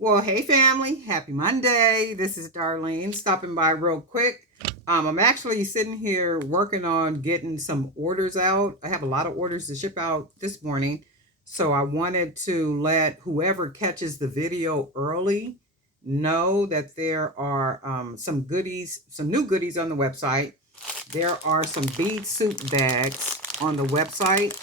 Well, hey family, happy Monday. This is Darlene stopping by real quick. I'm actually sitting here working on getting some orders out. I have a lot of orders to ship out this morning. So I wanted to let whoever catches the video early know that there are some goodies, some new goodies on the website. There are some bead soup bags on the website.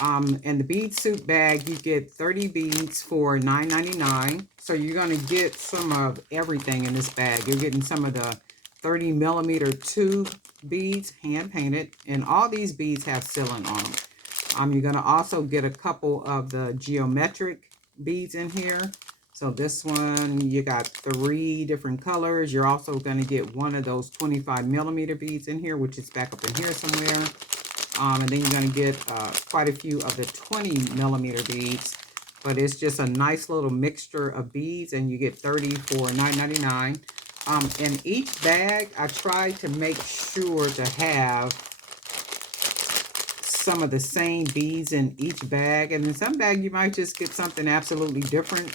And the bead suit bag, you get 30 beads for $9.99. So you're going to get some of everything in this bag. You're getting some of the 30 millimeter tube beads, hand painted, and all these beads have sealant on them. You're going to also get a couple of the geometric beads in here. So this one, you got 3 different colors. You're also going to get one of those 25 millimeter beads in here, which is back up in here somewhere. And then you're going to get quite a few of the 20 millimeter beads. But it's just a nice little mixture of beads, and you get 30 for $9.99. In each bag, I try to make sure to have some of the same beads in each bag. And in some bag, you might just get something absolutely different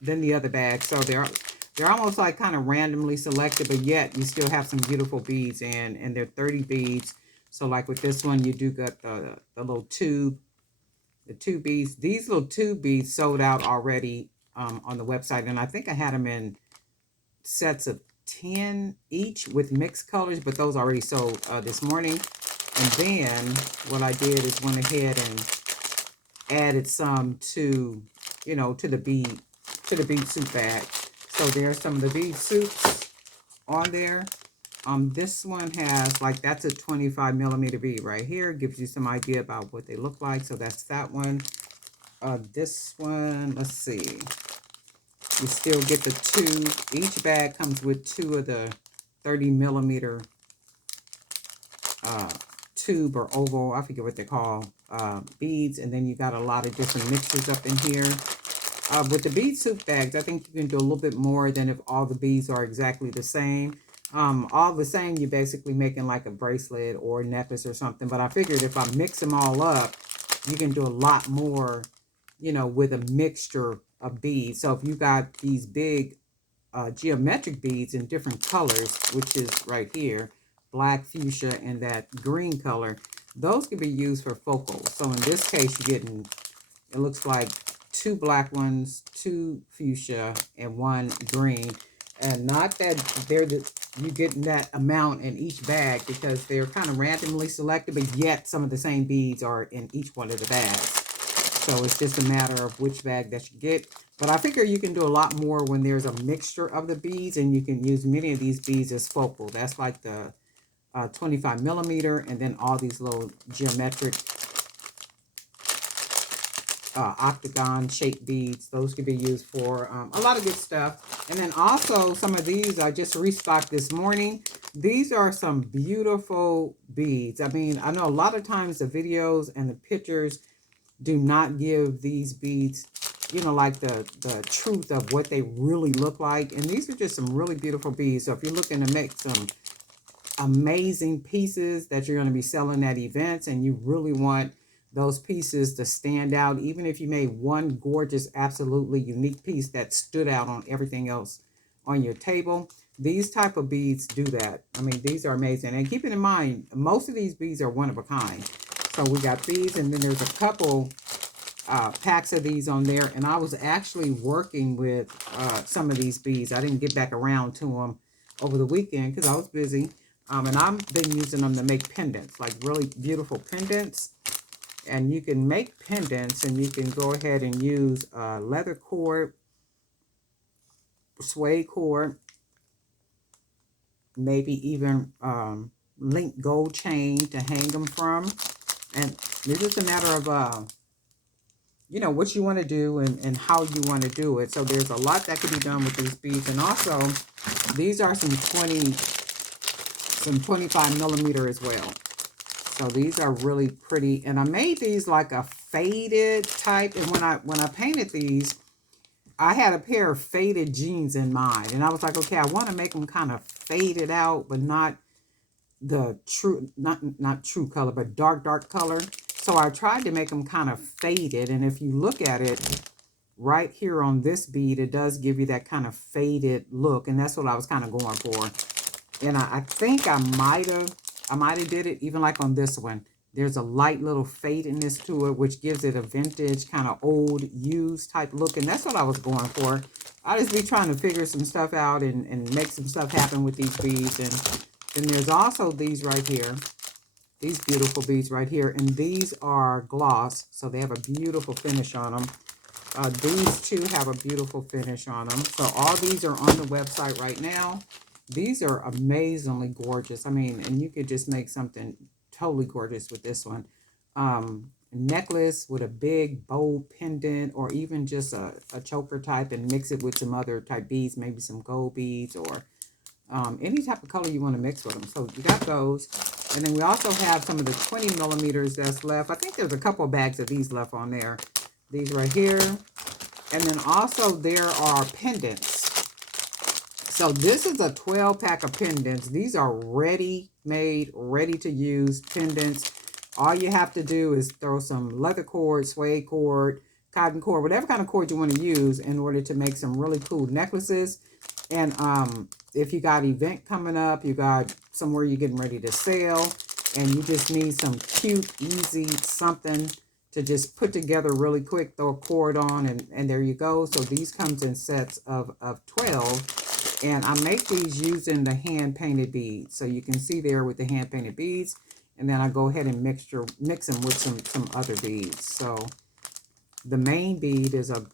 than the other bag. So they're almost like kind of randomly selected, but yet you still have some beautiful beads in, and they're 30 beads. So like with this one, you do got the little tube, the 2 beads. These little 2 beads sold out already on the website, and I think I had them in sets of 10 each with mixed colors, but those already sold this morning. And then what I did is went ahead and added some to, to the bead soup bag. So there's some of the bead soups on there. This one has, like, that's a 25 millimeter bead right here. Gives you some idea about what they look like. So that's that one. This one, let's see. You still get the 2. Each bag comes with 2 of the 30 millimeter tube or oval, I forget what they call, beads. And then you got a lot of different mixtures up in here. With the bead soup bags, I think you can do a little bit more than if all the beads are exactly the same. All the same, you're basically making like a bracelet or a necklace or something. But I figured if I mix them all up, you can do a lot more, with a mixture of beads. So if you got these big geometric beads in different colors, which is right here, black, fuchsia, and that green color, those can be used for focal. So in this case, you're getting, it looks like 2 black ones, 2 fuchsia, and 1 green. And not that you're getting that amount in each bag, because they're kind of randomly selected, but yet some of the same beads are in each one of the bags. So it's just a matter of which bag that you get. But I figure you can do a lot more when there's a mixture of the beads, and you can use many of these beads as focal. That's like the 25 millimeter, and then all these little geometric octagon shaped beads. Those could be used for a lot of good stuff. And then also some of these I just restocked this morning. These are some beautiful beads. I mean, I know a lot of times the videos and the pictures do not give these beads, like the truth of what they really look like. And these are just some really beautiful beads. So if you're looking to make some amazing pieces that you're going to be selling at events, and you really want those pieces to stand out, even if you made one gorgeous, absolutely unique piece that stood out on everything else on your table, these type of beads do that. I mean, these are amazing. And keeping in mind, most of these beads are one of a kind. So we got these, and then there's a couple packs of these on there. And I was actually working with some of these beads. I didn't get back around to them over the weekend because I was busy. And I've been using them to make pendants, like really beautiful pendants. And you can make pendants, and you can go ahead and use leather cord, suede cord, maybe even link gold chain to hang them from. And it's just a matter of, what you want to do and how you want to do it. So there's a lot that can be done with these beads. And also, these are some 25 millimeter as well. So these are really pretty. And I made these like a faded type. And when I painted these, I had a pair of faded jeans in mind. And I was like, okay, I want to make them kind of faded out, but not the true, not true color, but dark color. So I tried to make them kind of faded. And if you look at it, right here on this bead, it does give you that kind of faded look, and that's what I was kind of going for. And I think I might have did it even like on this one. There's a light little fadiness to it, which gives it a vintage kind of old used type look. And that's what I was going for. I just be trying to figure some stuff out and make some stuff happen with these beads. And then there's also these right here. These beautiful beads right here. And these are gloss. So they have a beautiful finish on them. These two have a beautiful finish on them. So all these are on the website right now. These are amazingly gorgeous. I mean, and you could just make something totally gorgeous with this one. Necklace with a big bold pendant, or even just a choker type, and mix it with some other type beads, maybe some gold beads, or any type of color you want to mix with them. So you got those. And then we also have some of the 20 millimeters that's left. I think there's a couple of bags of these left on there. These right here. And then also there are pendants. So this is a 12 pack of pendants. These are ready made, ready to use pendants. All you have to do is throw some leather cord, suede cord, cotton cord, whatever kind of cord you want to use in order to make some really cool necklaces. And if you got an event coming up, you got somewhere you're getting ready to sell, and you just need some cute, easy something to just put together really quick, throw a cord on, and there you go. So these comes in sets of 12, and I make these using the hand painted beads. So you can see there with the hand painted beads, and then I go ahead and mix them with some other beads. So the main bead is a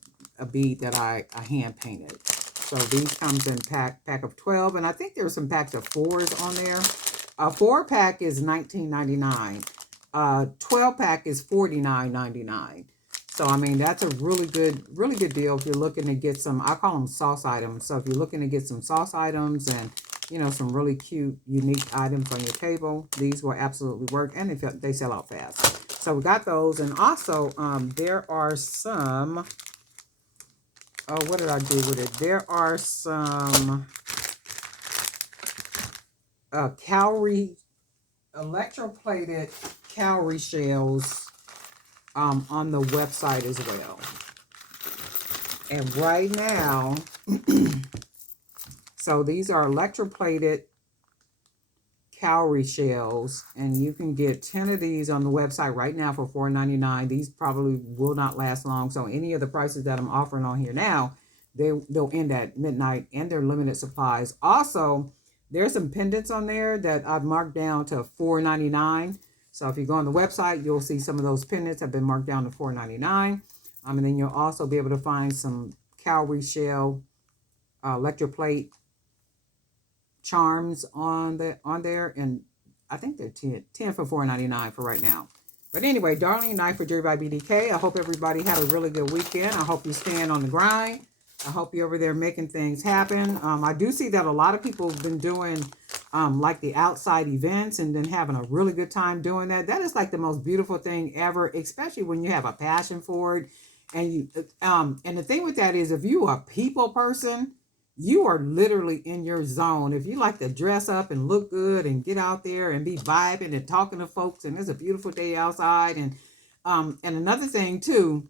bead that I hand painted. So these comes in pack of 12, and I think there's some packs of 4s on there. A 4-pack is $19.99. 12-pack is $49.99. So I mean, that's a really good deal if you're looking to get some, I call them sauce items. So if you're looking to get some sauce items and, you know, some really cute, unique items on your table, these will absolutely work, and they sell out fast. So we got those. And also there are some, oh, what did I do with it? There are some cowrie, electroplated cowrie shells on the website as well. And right now, so these are electroplated cowrie shells, and you can get 10 of these on the website right now for $4.99. These probably will not last long. So any of the prices that I'm offering on here now, they'll end at midnight, and they're limited supplies. Also, there's some pendants on there that I've marked down to $4.99. So if you go on the website, you'll see some of those pendants have been marked down to $4.99. And then you'll also be able to find some cowrie shell electroplate charms on there, and I think they're 10 for $4.99 for right now. But anyway, Darlene Knife for Jerry by BDK. I hope everybody had a really good weekend. I hope you're staying on the grind. I hope you're over there making things happen. I do see that a lot of people have been doing like the outside events and then having a really good time doing that. That is like the most beautiful thing ever, especially when you have a passion for it. And you and the thing with that is, if you are a people person, you are literally in your zone. If you like to dress up and look good and get out there and be vibing and talking to folks, and it's a beautiful day outside. And another thing too,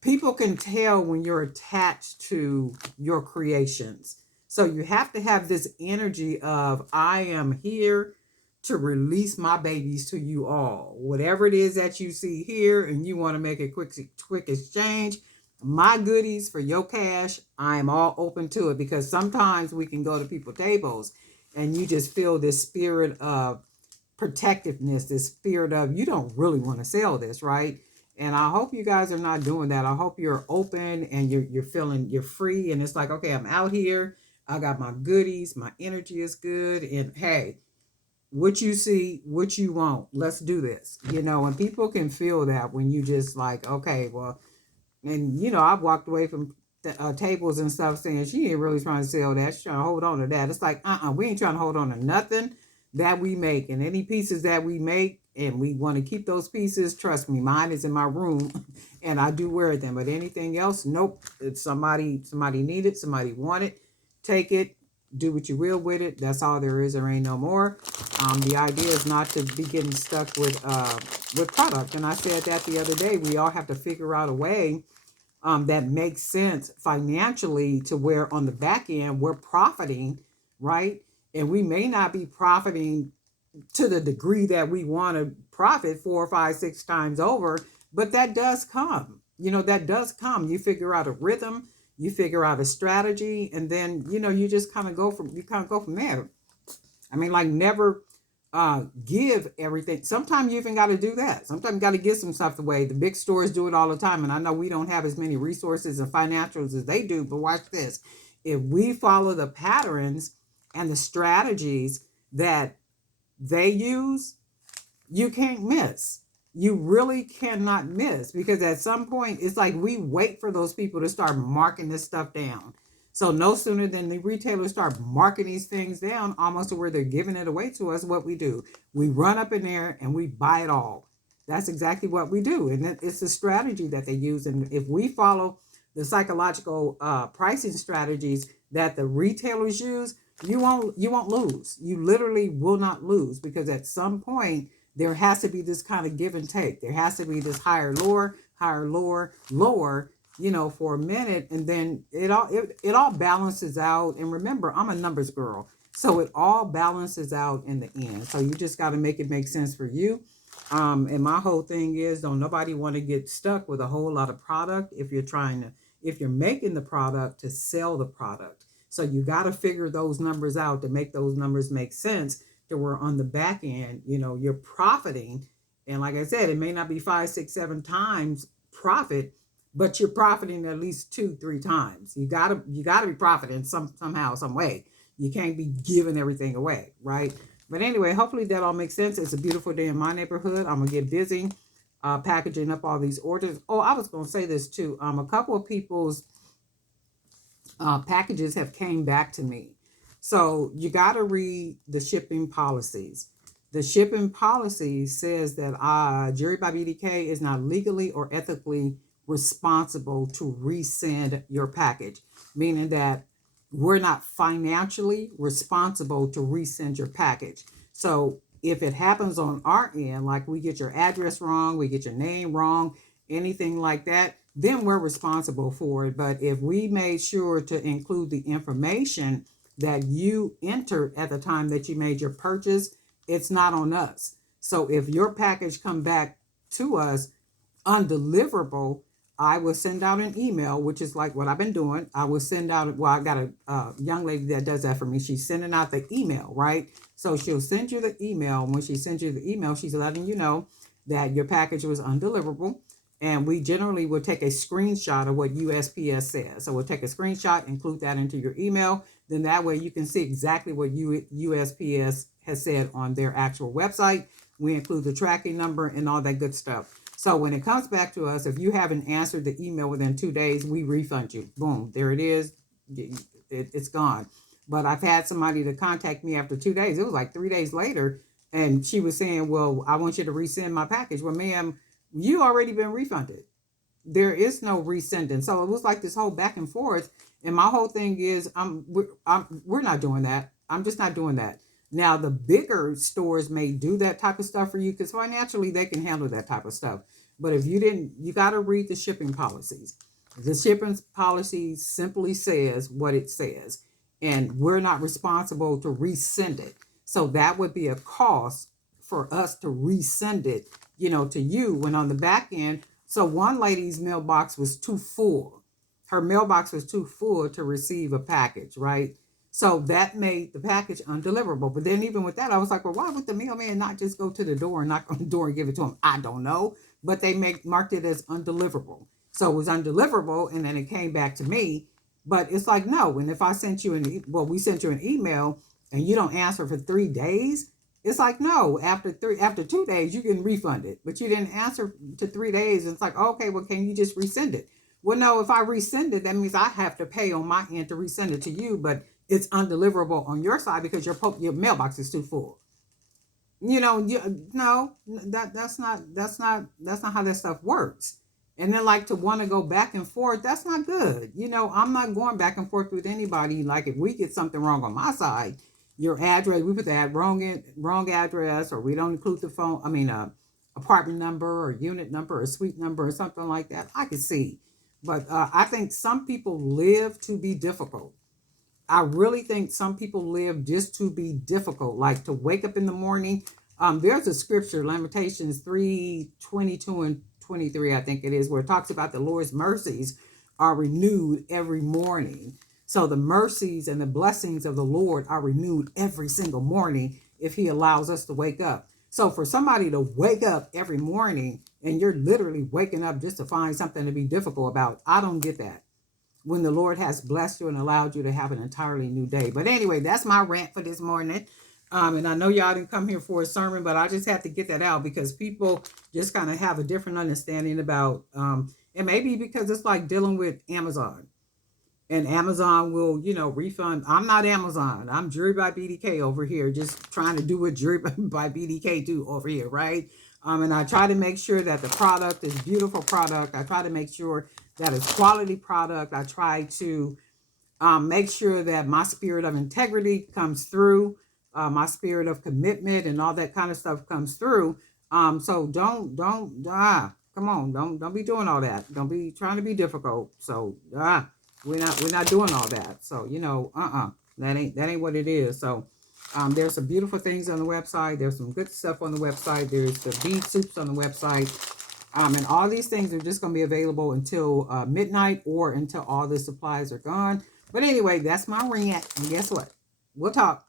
people can tell when you're attached to your creations. So you have to have this energy of, I am here to release my babies to you all. Whatever it is that you see here and you want to make a quick exchange, my goodies for your cash, I am all open to it, because sometimes we can go to people's tables and you just feel this spirit of protectiveness, this spirit of, you don't really want to sell this, right? And I hope you guys are not doing that. I hope you're open and you're feeling, you're free, and it's like, okay, I'm out here, I got my goodies, my energy is good, and hey, what you see, what you want, let's do this, you know. And people can feel that when you just like, okay, well, and you know, I've walked away from tables and stuff saying, she ain't really trying to sell that, she's trying to hold on to that. It's like, we ain't trying to hold on to nothing that we make, and any pieces that we make, and we want to keep those pieces, trust me, mine is in my room and I do wear them. But anything else, nope. If somebody need it, somebody want it, take it, do what you will with it. That's all there is. There ain't no more. The idea is not to be getting stuck with product. And I said that the other day. We all have to figure out a way that makes sense financially to where on the back end we're profiting, right? And we may not be profiting to the degree that we want to profit 4 or 5, 6 times over, but that does come. That does come. You figure out a rhythm, you figure out a strategy, and then you just kind of go from there. I mean, like never give everything. Sometimes you even got to do that. Sometimes you got to give some stuff away. The big stores do it all the time, and I know we don't have as many resources and financials as they do. But watch this: if we follow the patterns and the strategies that they use, you can't miss. You really cannot miss, because at some point it's like we wait for those people to start marking this stuff down. So no sooner than the retailers start marking these things down, almost to where they're giving it away to us, what we do, we run up in there and we buy it all. That's exactly what we do, and it's a strategy that they use. And if we follow the psychological pricing strategies that the retailers use, you won't lose. You literally will not lose, because at some point there has to be this kind of give and take. There has to be this higher, lower, lower, for a minute, and then it all balances out. And remember, I'm a numbers girl, so it all balances out in the end. So you just got to make it make sense for you. And my whole thing is, don't nobody want to get stuck with a whole lot of product if you're making the product to sell the product. So you got to figure those numbers out to make those numbers make sense, to where on the back end, you're profiting. And like I said, it may not be 5, 6, 7 times profit, but you're profiting at least 2, 3 times. You gotta be profiting somehow, some way. You can't be giving everything away, right? But anyway, hopefully that all makes sense. It's a beautiful day in my neighborhood. I'm gonna get busy packaging up all these orders. Oh, I was gonna say this too. A couple of people's packages have came back to me. So you got to read the shipping policies. The shipping policy says that Jerry by BDK is not legally or ethically responsible to resend your package, meaning that we're not financially responsible to resend your package. So if it happens on our end, like we get your address wrong, we get your name wrong, anything like that, then we're responsible for it. But if we made sure to include the information that you entered at the time that you made your purchase, it's not on us. So if your package come back to us undeliverable, I will send out an email, which is like what I've been doing. I will send out, well, I got a young lady that does that for me. She's sending out the email, right? So she'll send you the email. When she sends you the email, she's letting you know that your package was undeliverable. And we generally will take a screenshot of what USPS says. So we'll take a screenshot, include that into your email. Then that way you can see exactly what USPS has said on their actual website. We include the tracking number and all that good stuff. So when it comes back to us, if you haven't answered the email within 2 days, we refund you. Boom, there it is. It's gone. But I've had somebody to contact me after 2 days. It was like 3 days later. And she was saying, well, I want you to resend my package. Well, ma'am, you already been refunded. There is no resending. So it was like this whole back and forth. And my whole thing is, we're not doing that. I'm just not doing that. Now, the bigger stores may do that type of stuff for you, because financially they can handle that type of stuff. But if you didn't, you got to read the shipping policies. The shipping policy simply says what it says, and we're not responsible to resend it. So that would be a cost for us to resend it, to you, when on the back end. So one lady's mailbox was too full. Her mailbox was too full to receive a package, right? So that made the package undeliverable. But then even with that, I was like, well, why would the mailman not just go to the door and knock on the door and give it to him? I don't know. But they marked it as undeliverable. So it was undeliverable, and then it came back to me. But it's like, no. And if I sent you we sent you an email and you don't answer for 3 days, it's like, no, after 2 days, you can refund it. But you didn't answer to 3 days. It's like, okay, well, can you just resend it? Well, no, if I resend it, that means I have to pay on my end to resend it to you, but it's undeliverable on your side because your mailbox is too full. No, that's not how that stuff works. And then, like, to want to go back and forth, that's not good. I'm not going back and forth with anybody. Like, if we get something wrong on my side, your address, we put that wrong address, or we don't include the phone, apartment number or unit number or suite number or something like that, I could see. But I think some people live to be difficult. I really think some people live just to be difficult, like to wake up in the morning. There's a scripture, Lamentations 3:22 and 23, I think it is, where it talks about the Lord's mercies are renewed every morning. So the mercies and the blessings of the Lord are renewed every single morning if he allows us to wake up. So for somebody to wake up every morning and you're literally waking up just to find something to be difficult about, I don't get that when the Lord has blessed you and allowed you to have an entirely new day. But anyway, that's my rant for this morning. And I know y'all didn't come here for a sermon, but I just have to get that out because people just kind of have a different understanding about, and maybe because it's like dealing with Amazon. And Amazon will, refund. I'm not Amazon. I'm Jury by BDK over here, just trying to do what Jury by BDK do over here, right? And I try to make sure that the product is beautiful product. I try to make sure that it's quality product. I try to make sure that my spirit of integrity comes through, my spirit of commitment and all that kind of stuff comes through. So come on, don't be doing all that. Don't be trying to be difficult. So we're not doing all that. So that ain't what it is. So there's some beautiful things on the website. There's some good stuff on the website. There's the bead soups on the website. And all these things are just going to be available until midnight or until all the supplies are gone. But anyway, that's my rant. And guess what? We'll talk.